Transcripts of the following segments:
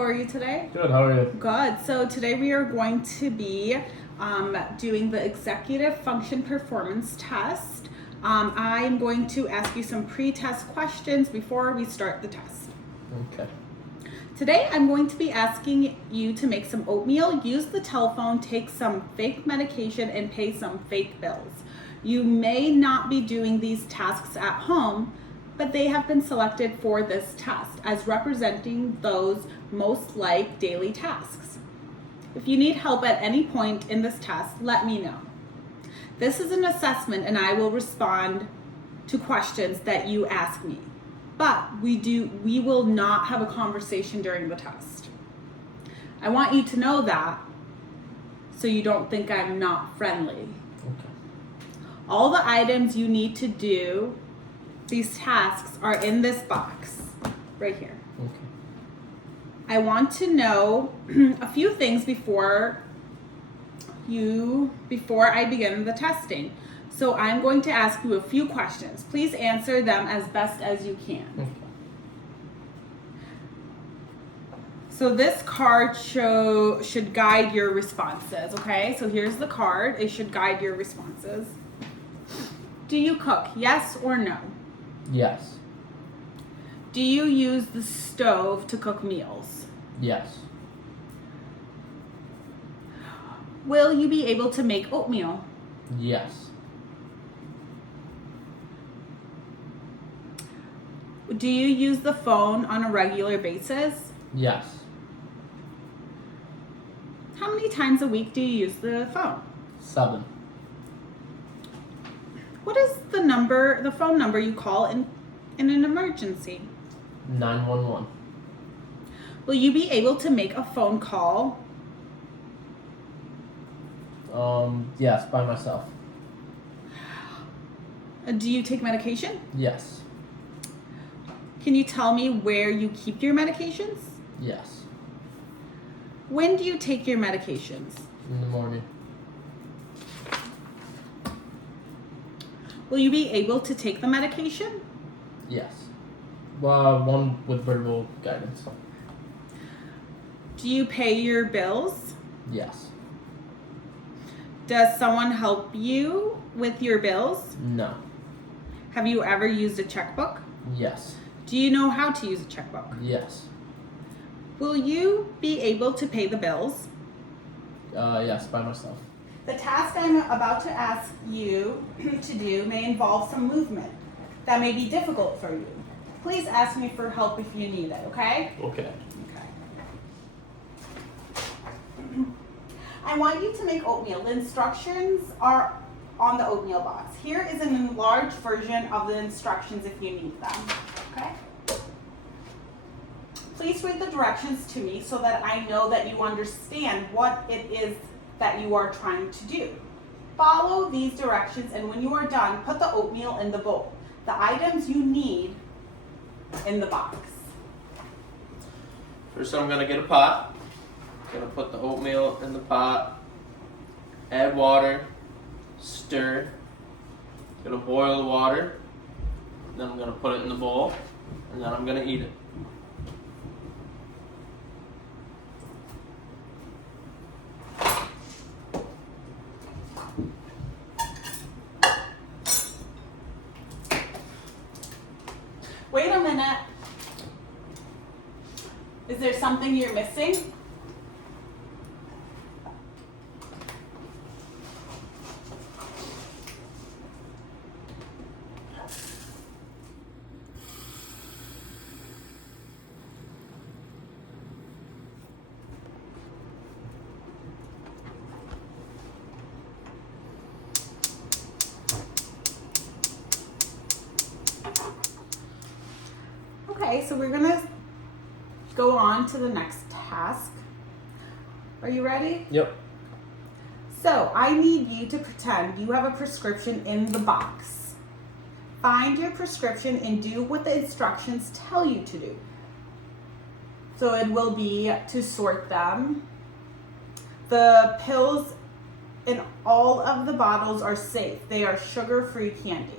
how are you today? Good, how are you? Good. So today we are going to be doing the executive function performance test. I'm going to ask you some pre-test questions before we start the test. Okay. Today I'm going to be asking you to make some oatmeal, use the telephone, take some fake medication, and pay some fake bills. You may not be doing these tasks at home, but they have been selected for this test as representing those most like daily tasks. If you need help at any point in this test, let me know. This is an assessment and I will respond to questions that you ask me. But we will not have a conversation during the test. I want you to know that so you don't think I'm not friendly. Okay. All the items you need to do these tasks are in this box right here. Okay. I want to know a few things before I begin the testing. So I'm going to ask you a few questions. Please answer them as best as you can. Okay. So this card should guide your responses, okay? So here's the card. It should guide your responses. Do you cook? Yes or no? Yes. Do you use the stove to cook meals? Yes. Will you be able to make oatmeal? Yes. Do you use the phone on a regular basis? Yes. How many times a week do you use the phone? 7. What is the phone number you call in an emergency? 911. Will you be able to make a phone call? Yes, by myself. Do you take medication? Yes. Can you tell me where you keep your medications? Yes. When do you take your medications? In the morning. Will you be able to take the medication? Yes. Well, one with verbal guidance. Do you pay your bills? Yes. Does someone help you with your bills? No. Have you ever used a checkbook? Yes. Do you know how to use a checkbook? Yes. Will you be able to pay the bills? Yes, by myself. The task I'm about to ask you to do may involve some movement that may be difficult for you. Please ask me for help if you need it, okay? Okay. I want you to make oatmeal. The instructions are on the oatmeal box. Here is an enlarged version of the instructions if you need them, okay? Please read the directions to me so that I know that you understand what it is that you are trying to do. Follow these directions, and when you are done, put the oatmeal in the bowl. The items you need in the box. First I'm going to get a pot. Going to put the oatmeal in the pot. Add water. Stir. Going to boil the water. Then I'm going to put it in the bowl. And then I'm going to eat it. Wait a minute. Is there something you're missing? Okay, so we're gonna go on to the next task. Are you ready? Yep. So I need you to pretend you have a prescription in the box. Find your prescription and do what the instructions tell you to do. So it will be to sort them. The pills in all of the bottles are safe. They are sugar-free candy.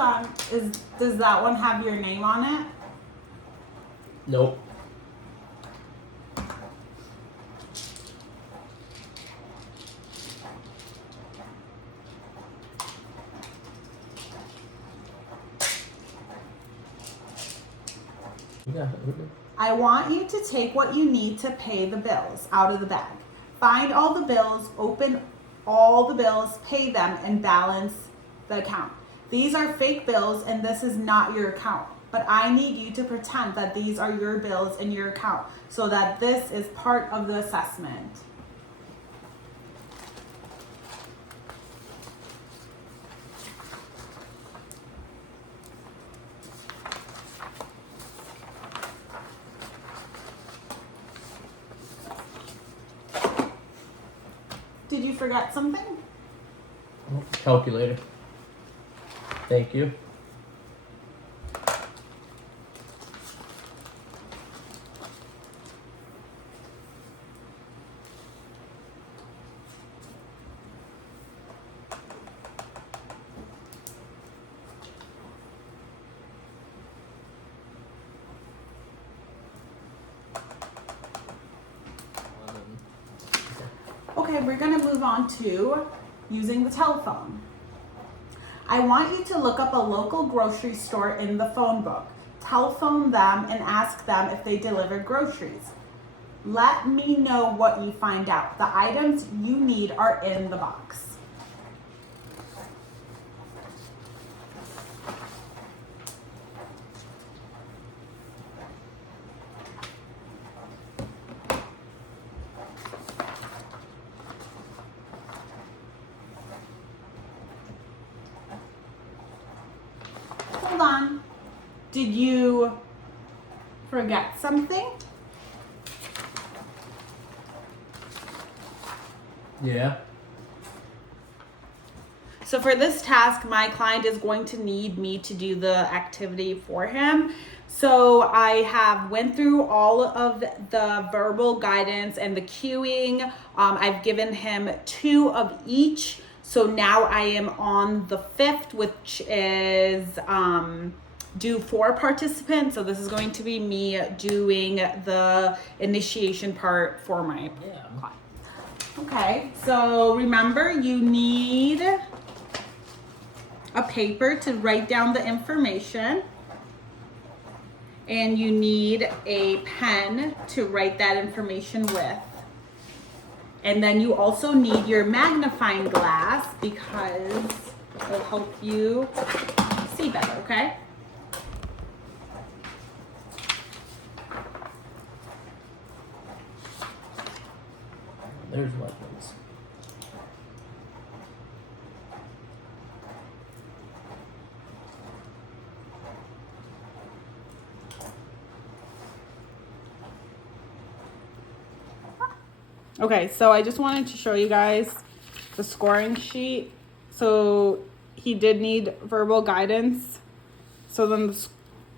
hold on. Does that one have your name on it? Nope. Yeah. I want you to take what you need to pay the bills out of the bag. Find all the bills, open all the bills, pay them, and balance the account. These are fake bills and this is not your account. But I need you to pretend that these are your bills in your account so that this is part of the assessment. Did you forget something? Calculator. Thank you. Okay, we're gonna move on to using the telephone. I want you to look up a local grocery store in the phone book. Telephone them and ask them if they deliver groceries. Let me know what you find out. The items you need are in the box. Hold on. Did you forget something? Yeah. So for this task, my client is going to need me to do the activity for him. So I have went through all of the verbal guidance and the cueing. I've given him 2 of each. So now I am on the 5th, which is do 4 participants. So this is going to be me doing the initiation part for my client. Okay, so remember you need a paper to write down the information, and you need a pen to write that information with. And then you also need your magnifying glass because it'll help you see better, okay? There's weapons. Okay, so I just wanted to show you guys the scoring sheet. So he did need verbal guidance. So then the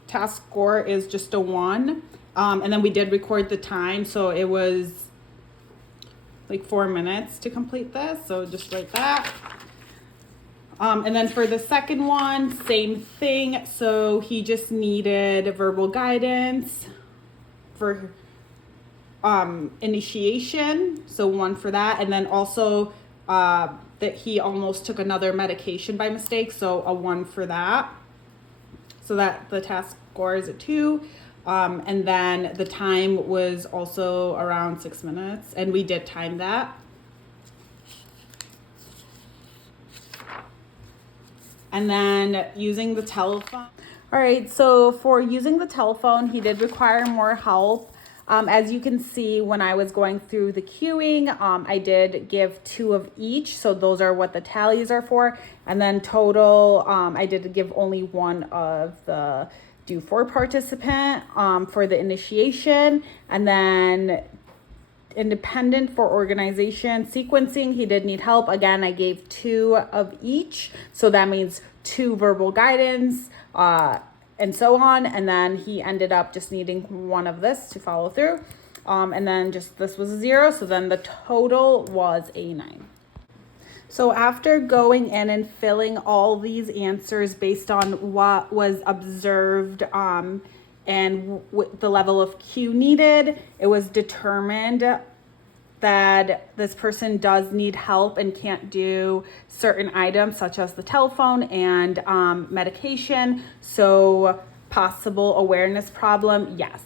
task score is just a 1. And then we did record the time. So it was like 4 minutes to complete this. So just write that. And then for the second one, same thing. So he just needed verbal guidance for initiation, so 1 for that, and then also that he almost took another medication by mistake, so a 1 for that, so that the task score is a 2. And then the time was also around 6 minutes, and we did time that. And then using the telephone. All right, so for using the telephone, he did require more help. As you can see, when I was going through the queuing, I did give 2 of each. So those are what the tallies are for. And then total, I did give only 1 of the do 4 participant for the initiation. And then independent for organization sequencing, he did need help. Again, I gave 2 of each. So that means 2 verbal guidance, and so on. And then he ended up just needing 1 of this to follow through. And then just this was a 0. So then the total was a 9. So after going in and filling all these answers based on what was observed and the level of Q needed, it was determined that this person does need help and can't do certain items such as the telephone and medication. So possible awareness problem, yes.